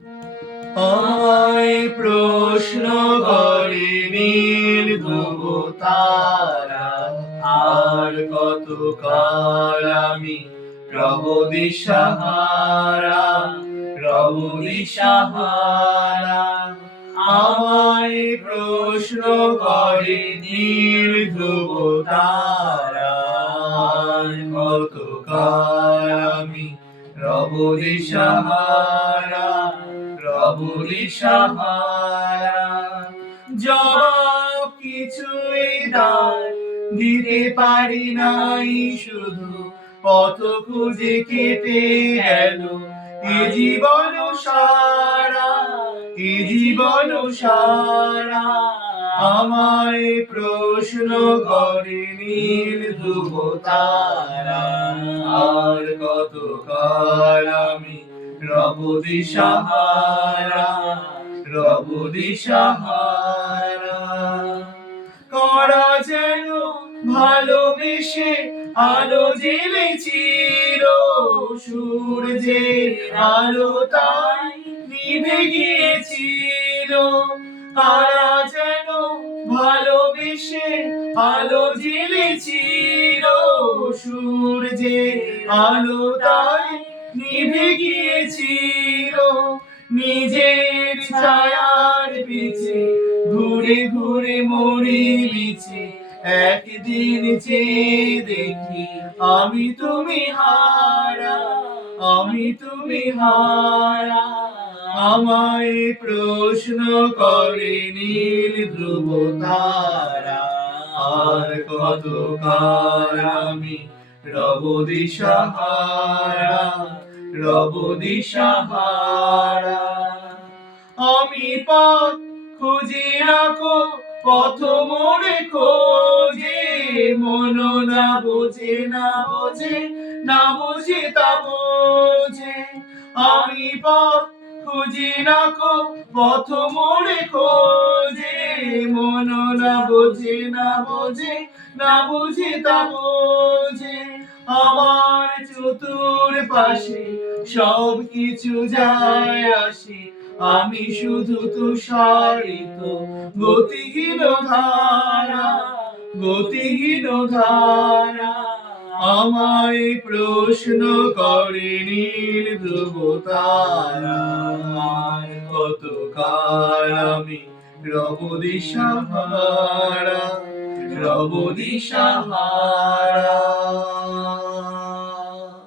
আমায় প্রশ্ন করে নীল ধ্রুব তারা, আর কতকাল আমি রব দিশাহারা, রব দিশাহারা। আমায় প্রশ্ন করে নীল ধ্রুব তারা, আর কতকাল আমি রব দিশাহারা, রব দিশাহারা। জবাব কিছুই তার দিতে পারি নাই, শুধু পথ খুঁজে কেটে গেল এ জীবন সারা, এ জীবন সারা। আমায় প্রশ্ন করে নীল ধ্রুব তারা, আর কতকাল আমি রব দিশাহারা, রব দিশাহারা। করা যেন ভালোবেসে আলো জ্বেলেছিল, সূর্যের আলো তাই নিভে গিয়েছিল। কারা যেন ভালোবেসে আলো জ্বেলেছিল, সূর্যের আলো তাই নিভে গিয়েছিল। নিজের ছায়ার পিছে ঘুরে ঘুরে মরি মিছে, একদিন চেয়ে দেখি আমি তুমি হারা, আমি তুমি হারা। আমায় প্রশ্ন করে নীল ধ্রুব তারা, আর কতকাল আমি রব দিশাহারা, রব দিশাহারা। আমি পথ খুঁজি রাখো পথ মোড়ে খোঁজে, মন না বোঝে, না বোঝে, না বোঝে তা বোঝে। আমি পথ খুঁজি রাখো পথ মোড়ে খোঁজে, মন না বোঝে, না বোঝে, না বোঝে তা বোঝে। আমার চতুর পাশে সব কিছু যায় আসে, আমি শুধু তুষারিত গতিহীন ধারা, গতিহীন ধারা। আমায় প্রশ্ন করে নীল ধ্রুব তারা, আর কতকাল আমি রব দিশাহারা, রব দিশাহারা।